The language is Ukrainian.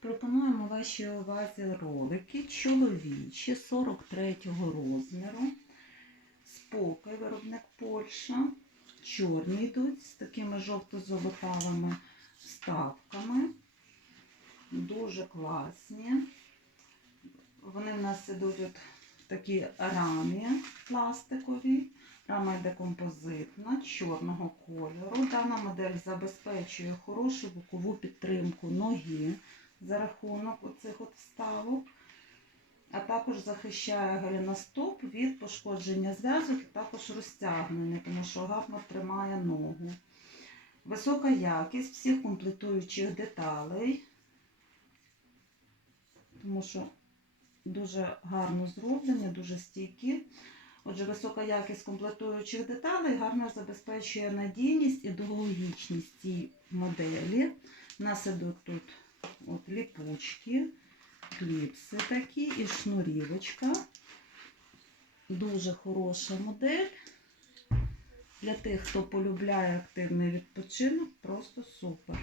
Пропонуємо вашій увазі ролики чоловічі 43-го розміру. Спокій, виробник Польща. Чорні йдуть з такими жовто-золотавими вставками. Дуже класні. Вони в нас ідуть от такі рамі пластикові. Рама йде композитна, чорного кольору. Дана модель забезпечує хорошу бокову підтримку ноги за рахунок оцих от вставок, а також захищає голеностоп від пошкодження зв'язок і також розтягнення, тому що гарно тримає ногу. Висока якість всіх комплектуючих деталей, тому що дуже гарно зроблені, дуже стійкі. Отже, висока якість комплектуючих деталей гарно забезпечує надійність і довговічність цій моделі. У нас ідуть тут от кліпси такі і шнурівочка. Дуже хороша модель. Для тих, хто полюбляє активний відпочинок, просто супер.